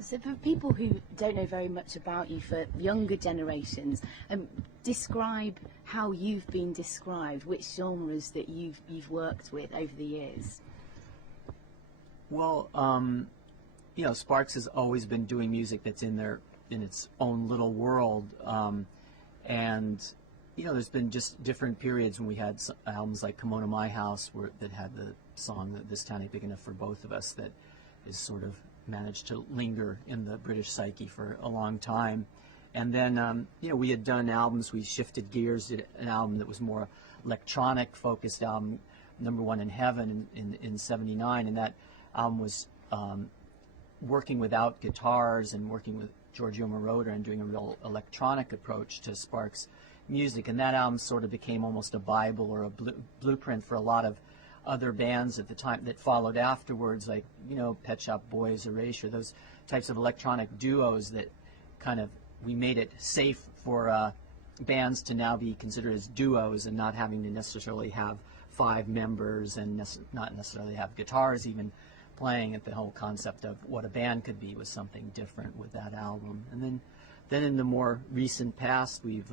So for people who don't know very much about you, for younger generations, describe how you've been described, which genres that you've worked with over the years. Well, you know, Sparks has always been doing music that's in its own little world, and you know, there's been just different periods when we had albums like "Come On to My House" that had the song "This Town Ain't Big Enough for Both of Us" that is sort of managed to linger in the British psyche for a long time. And then, you know, we had done albums, we shifted gears, did an album that was more electronic focused album, #1 in Heaven in '79, and that album was working without guitars and working with Giorgio Moroder and doing a real electronic approach to Sparks music. And that album sort of became almost a Bible or a blueprint for a lot of other bands at the time that followed afterwards, like, you know, Pet Shop Boys, Erasure, those types of electronic duos that kind of, we made it safe for bands to now be considered as duos and not having to necessarily have 5 members and not necessarily have guitars even playing. At the whole concept of what a band could be was something different with that album. And then in the more recent past, we've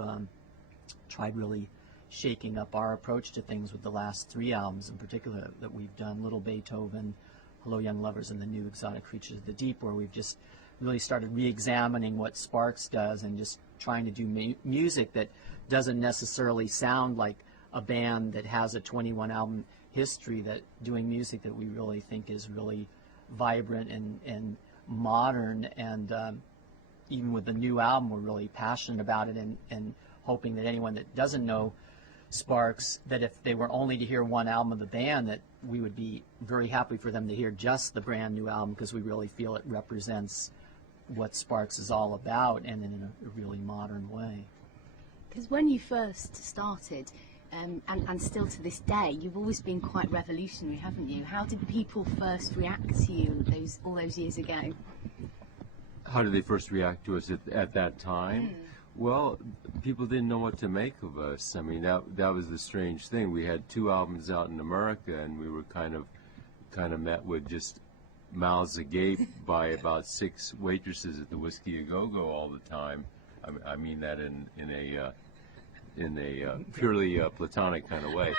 tried really shaking up our approach to things with the last 3 albums in particular that we've done, Little Beethoven, Hello Young Lovers, and the new Exotic Creatures of the Deep, where we've just really started re-examining what Sparks does and just trying to do music that doesn't necessarily sound like a band that has a 21 album history, that doing music that we really think is really vibrant and modern, and even with the new album we're really passionate about it, and hoping that anyone that doesn't know Sparks, that if they were only to hear one album of the band, that we would be very happy for them to hear just the brand new album, because we really feel it represents what Sparks is all about, and in a really modern way. Because when you first started, and still to this day, you've always been quite revolutionary, haven't you? How did people first react to you all those years ago? How did they first react to us at that time? Well, people didn't know what to make of us. I mean, that was the strange thing. We had 2 albums out in America, and we were kind of met with just mouths agape by about 6 waitresses at the Whiskey A Go Go all the time. I mean that in a purely platonic kind of way.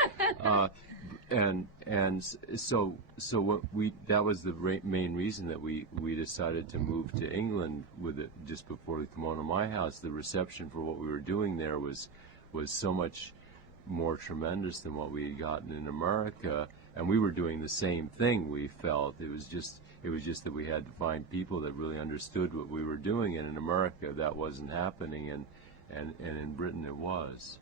And so what that was the main reason that we decided to move to England with it just before we come on to my house. The reception for what we were doing there was so much more tremendous than what we had gotten in America, and we were doing the same thing. We felt it was just that we had to find people that really understood what we were doing, and in America that wasn't happening, and in Britain it was.